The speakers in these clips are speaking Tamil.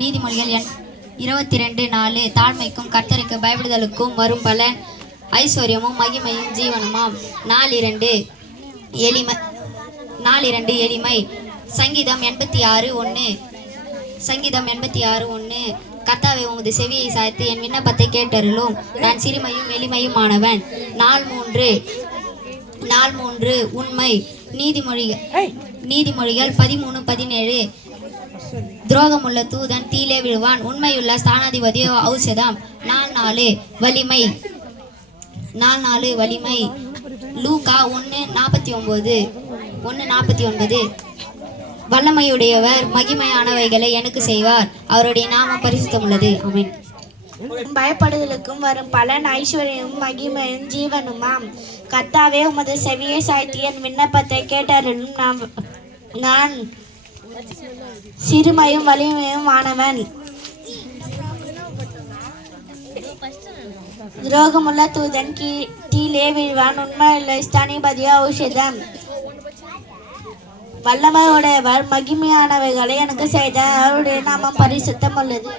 நீதிமொழிகள் 22:4 தாழ்மைக்கும் கர்த்தருக்கு பயப்படுதலுக்கும் வரும் பலன் ஐஸ்வர்யமும் மகிமையும் ஜீவனுமாம். 4:2 எளிமை. சங்கீதம் 86:1 கர்த்தாவே உமது செவியை சாய்த்து என் விண்ணப்பத்தை கேட்டருளும். நான் சிறுமையும் எளிமையுமானவன். 4:3 உண்மை. நீதிமொழிகள் 13:17 துரோகமுள்ள தூதன் தீலே விழுவான், உண்மையுள்ள ஸ்தானாதிபதி ஔஷதம். 4:4 வலிமை. லூக்கா 1:49 வல்லமையுடையவர் மகிமையானவைகளை எனக்கு செய்வார், அவருடைய நாமம் பரிசுத்தமுள்ளது. ஆமென். பயப்படுதலுக்கும் வரும் பலன் ஐஸ்வர்யமும் மகிமையும் ஜீவனுமாம். கர்த்தாவே உமது செவியை சாய்த்து என் விண்ணப்பத்தை கேட்டருளும். நான் சிறுமையும் வலிமையும் ஆனவன். துரோகமுள்ள தூதன் கீழே விழுவான், உண்மையுள்ள ஸ்தானாதிபதி ஔஷதம். வல்லமையுடையவர் மகிமையானவைகளை எனக்கு செய்தார், அவருடைய நாமம் பரிசுத்தம் உள்ளது.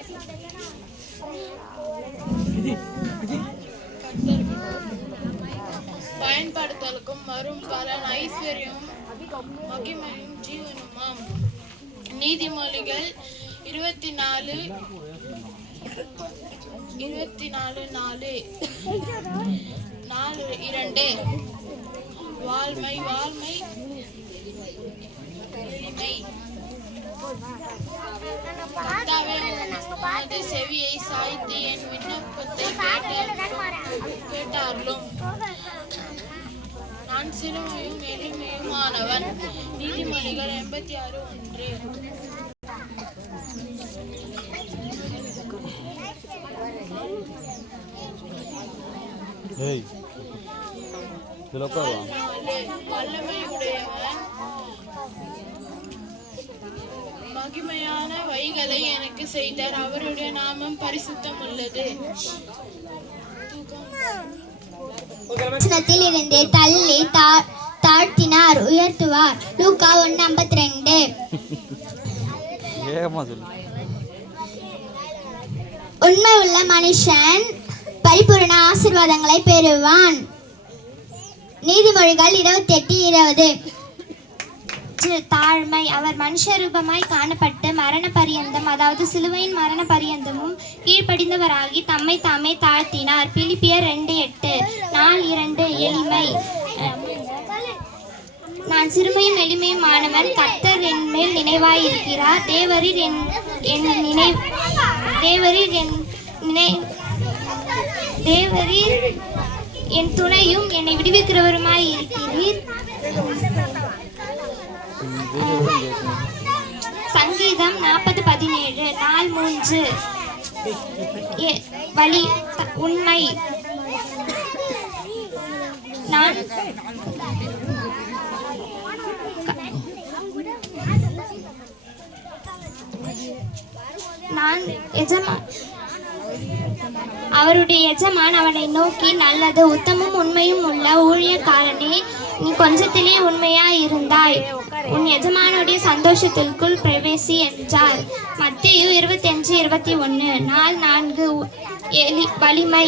பயன்படுத்தலுக்கும் வரும் பலன் ஐஸ்வர்யம் மகிமையும் ஜீவனுமாம். நீதிமொழிகள் 24:4 வாழ்மை எளிமை. கர்த்தாவே உமது செவியை சாய்த்து என் விண்ணப்பத்தை கேட்டருளும். நான் சிறுமையும் எளிமையுமானவன். நீதிமொழிகள் 86:1 வல்லமையுடையவன் மகிமையான வைகளை எனக்கு செய்தார், அவருடைய நாமம் பரிசுத்தம் உள்ளது. இருந்தே தள்ளி தாழ்த்தினார், உயர்த்துவார். லூக்கா 1:52 உண்மை உள்ள மனுஷன் பரிபூரண ஆசீர்வாதங்களை பெறுவான். நீதிமொழிகள் 28:20 தாழ்மை. அவர் மனுஷ ரூபமாய் காணப்பட்டு மரண பரியந்தம், அதாவது சிலுவையின் மரண பரியந்தமும் கீழ்ப்படிந்தவராகி தம்மை தாமே தாழ்த்தினார். பிலிப்பியர் 2:8 4:2 எளிமை. நான் சிறுமையும் எளிமையுமானவன், கர்த்தர் என் மேல் நினைவாயிருக்கிறார். தேவரீர் என் துணையும் என்னை விடுவிக்கிறவருமாய் இருக்கிறீர். சங்கீதம் 40:17 4:3 உண்மை. நான் அவருடைய எஜமான் அவனை நோக்கி, நல்லது உத்தமும் உண்மையும் உள்ள ஊழியக்காரனே, நீ கொஞ்சத்திலே உண்மையாய் இருந்தாய், உன் எஜமானுடைய சந்தோஷத்திற்குள் பிரவேசி என்றார். மத்தேயு 25:21 4:4 வலிமை.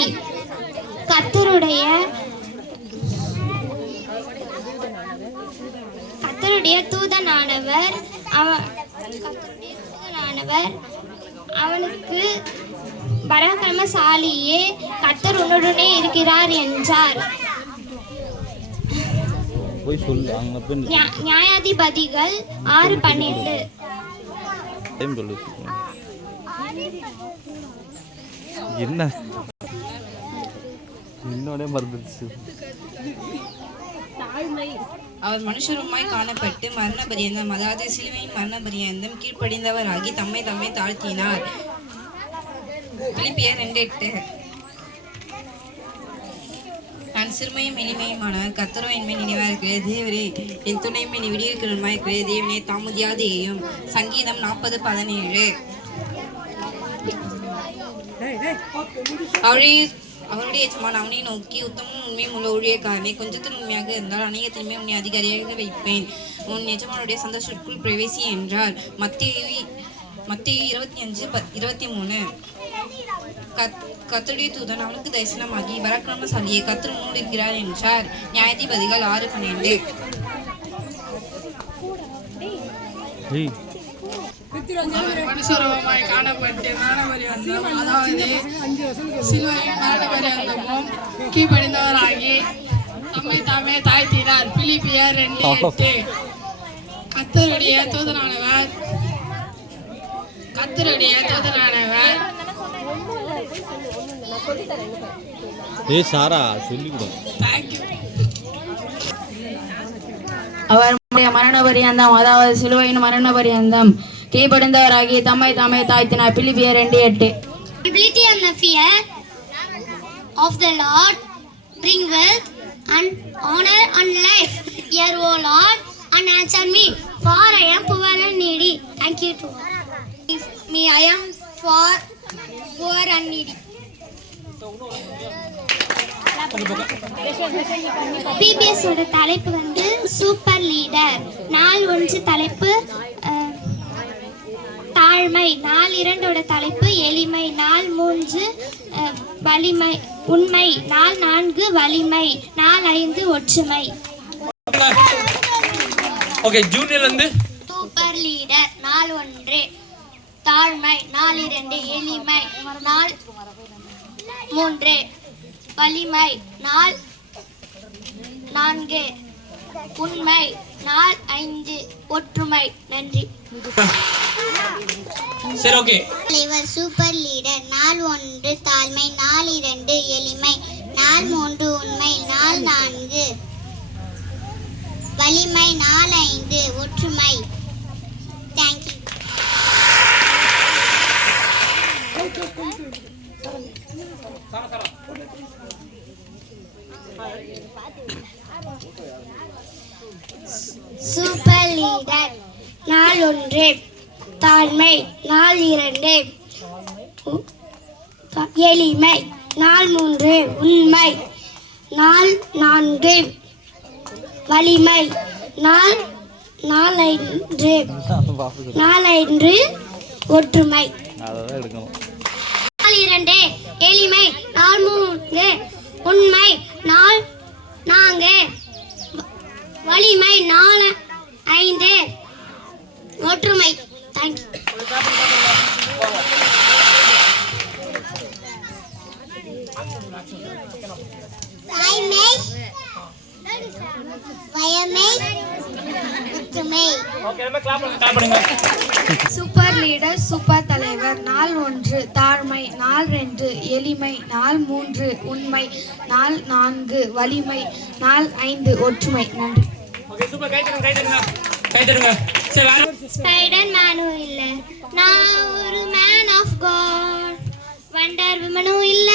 கர்த்தருடைய தூதனானவர் அவனுக்கு, பராக்கிரமசாலியே, கர்த்தர் உன்னுடனே இருக்கிறார் என்றார். நியாயாதிபதிகள் 6:12 என்ன என்னோட மறந்துச்சு. அவர் மனுஷருமாய் காணப்பட்டு மரண பரியந்தம், அதாவது சிலுவையின் மரண பரியந்தம் கீழ்ப்படிந்தவராகி தம்மை தாழ்த்தினார். பிலிப்பியர் 2:8 நான் சிறுமையும் எளிமையுமானவர், கர்த்தரோ என் மேல் நினைவாக இருக்கிறது. தேவரே என் துணையும் என்னை விடுவிக்கிறவருமாய் இருக்கிறது. தேவனே தாமதியாதேயும். சங்கீதம் 40:17 அவருடைய எஜமான் அவனை நோக்கி, உத்தமும் உண்மையும் உள்ள ஊழியக்காரனை, கொஞ்சத்தில் உண்மையாக இருந்தால் அநேகத்திலுமே உன்னை அதிகாரியாக வைப்பேன், உன் எஜமானுடைய சந்தோஷத்திற்குள் பிரவேசி என்றார். மத்தேயு மத்திய 25:23. கர்த்தருடைய தூதன் அவனுக்கு தரிசனமாகி பராக்கிரமசாலியே கர்த்தர் உன்னோடு இருக்கிறார் என்றார். நியாயாதிபதிகள் 6:12. ஏய் மனுஷரூபமாய் காணப்பட்டு மரணபரியந்தம், அதாவது சிலுவையின் மரணபரியந்தமும் கீழ்ப்படிந்தவராகி தம்மை தாமே தாழ்த்தினார். பிலிப்பியர் 2:8. கர்த்தருடைய தூதனானவர் ஏய் சாரா சொல்லி கொடு. அவர் மரண பரியந்தம், அதாவது சிலுவையின் மரண பரியந்தம் கீழ்ப்படிந்தவராகி தம்மை தாமே தாழ்த்தினார். பிலிப்பியர் 2:8. Ability and the fear of the Lord bring wealth and honor and life. Hear, O Lord, and answer me, for I am poor and needy. Thank you to me. I am poor and needy. PBS ஓட தலைப்பு வந்து சூப்பர் லீடர். நாள் 1 தலைப்பு தாழ்மை, நாள் 2 தலைப்பு எளிமை, நாள் 3 வலிமை உண்மை, நாள் 4 வலிமை, நாள் 5 ஒற்றுமை. ஓகே, ஜூனியர்ல இருந்து சூப்பர் லீடர். நாள் 1 தாழ்மை, நாள் 2 எளிமை, நாள் 3 வலிமை, நாள் 4 உண்மை, நாள் 5 ஒற்றுமை. நன்றி. சரி, ஓகே. தலைவர் சூப்பர் லீடர். நாள் 1 தாழ்மை, நாள் 2 எளிமை, நாள் 3 உண்மை, நாள் 4 வலிமை, நாள் 5 ஒற்றுமை. தேங்க்யூ. Super leader. நாள் 1 தாழ்மை, நாள் 2 எளிமை, நாள் 3 உண்மை, நாள் 4 வலிமை, நாள் 5 ஒற்றுமை. அதான் எடுக்கணும். நாள் 2 எளிமை, நாள் 3 உண்மை, நாள் 4 வலிமை, நாள் 5 ஒற்றுமை. தேங்க்யூ. தாய்மை, வயமை, ஒற்றுமை. சூப்பர் லீடர், சூப்பர் தலைவர். நாள் 1 தாழ்மை, நாள் 2 எளிமை, நாள் 3 உண்மை, நாள் 4 வலிமை, நாள் 5 ஒற்றுமை. நன்றி. Okay, super. கை தருங்க. சரி, வேற ஸ்பைடர் மேனும் இல்ல, நான் ஒரு மேன் ஆஃப் காட். வண்டர் விமனும் இல்ல,